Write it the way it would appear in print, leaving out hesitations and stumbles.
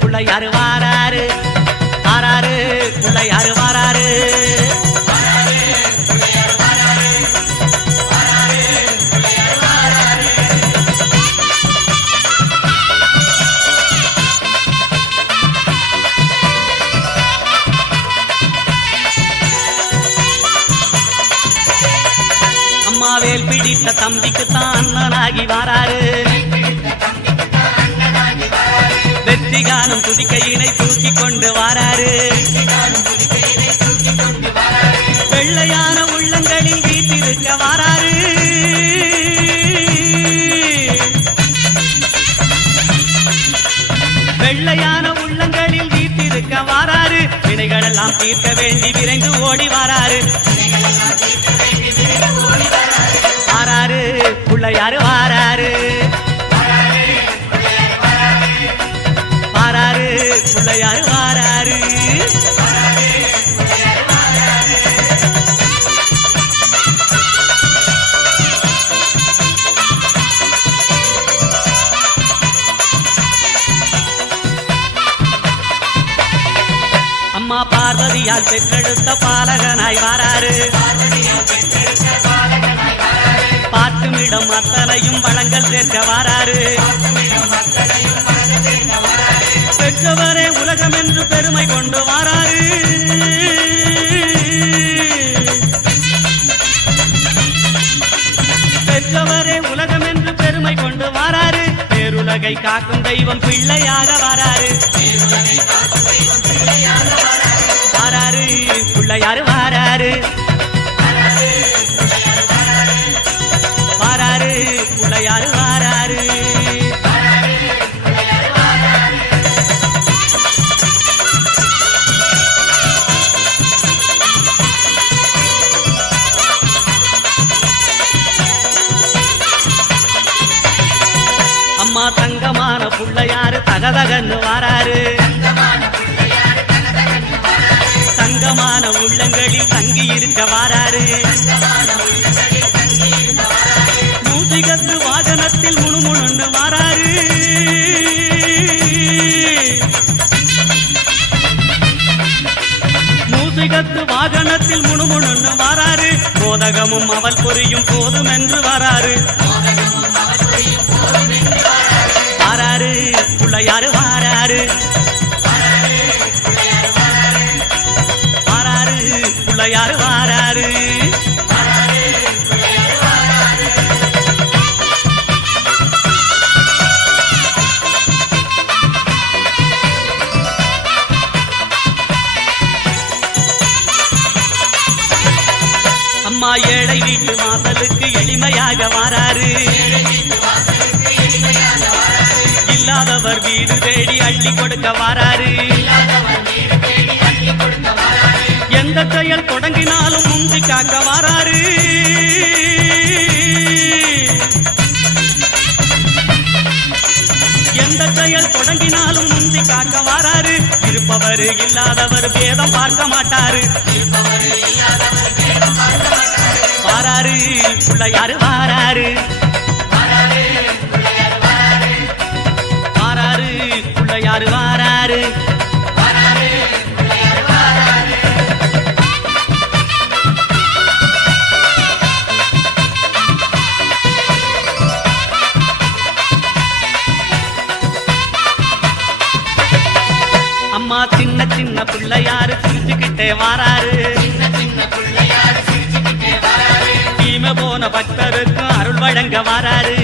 பிள்ளையாரு வாராரு வாராரு பிள்ளையாரு வாராரு அம்மாவேல் பிடித்த தம்பிக்குத்தான் அண்ணனாகி வாராரு வெற்றிகானம் துதிக்கையினை தூக்கி கொண்டு வாராரு வெள்ளையான உள்ளங்களில் வீட்டிருக்க வாராரு வெள்ளையான உள்ளங்களில் வீட்டிருக்க வாராரு வினைகளெல்லாம் தீர்க்க வேண்டி விரைந்து ஓடி வாராரு வாராரு பிள்ளையாரு வாராரு வாராரு பிள்ளையாரு வாராரு அம்மா பார்வதியால் பெற்றெடுத்த பாலகனாய் வாராரு பார்க்குமிடம் அத்தனையும் வளங்கள் சேர்க்க வாராரு பெற்றவரே உலகம் என்று பெருமை கொண்டு வாராரு பெற்றவரே உலகம் என்று பெருமை கொண்டு வாராரு பேருலகை காக்கும் தெய்வம் பிள்ளையாக வாராரு வாராரு பிள்ளையாரு வாராரு வாராரு பிள்ளையாரு வாராரு அம்மா தங்கமான பிள்ளையாரு தகதகன்னு வாராரு தங்கமான உள்ளங்களில் தங்கி இருக்க வாராரு மூசிகத்து வாகனத்தில் முணுமுணுன்னு வாராரு மூசிகத்து வாகனத்தில் முணுமுணுன்னு வாராரு மோதகமும் அவள் பொரியும் போதும் என்று வாராரு வாராரு பிள்ளையாரு வாராரு வாராரு பிள்ளையாரு வாராரு அம்மா ஏழை வீட்டு வாசலுக்கு எளிமையாக வாராரு இல்லாதவர் வீடு தேடி அள்ளி கொடுக்க வாராரு எந்த செயல் தொடங்கினாலும் முந்தி காக்க வாராரு எந்த செயல் தொடங்கினாலும் முந்தி காக்க வாராரு இருப்பவர் இல்லாதவர் பேதம் பார்க்க மாட்டாரு வாராரு பிள்ளையாரு வாராரு வாராரு பிள்ளையாரு வாராரு அம்மா சின்ன சின்ன பிள்ளையாரு சிரிச்சுக்கிட்டே வாராரு தீமை போன பக்தருக்கு அருள் வழங்க வாராரு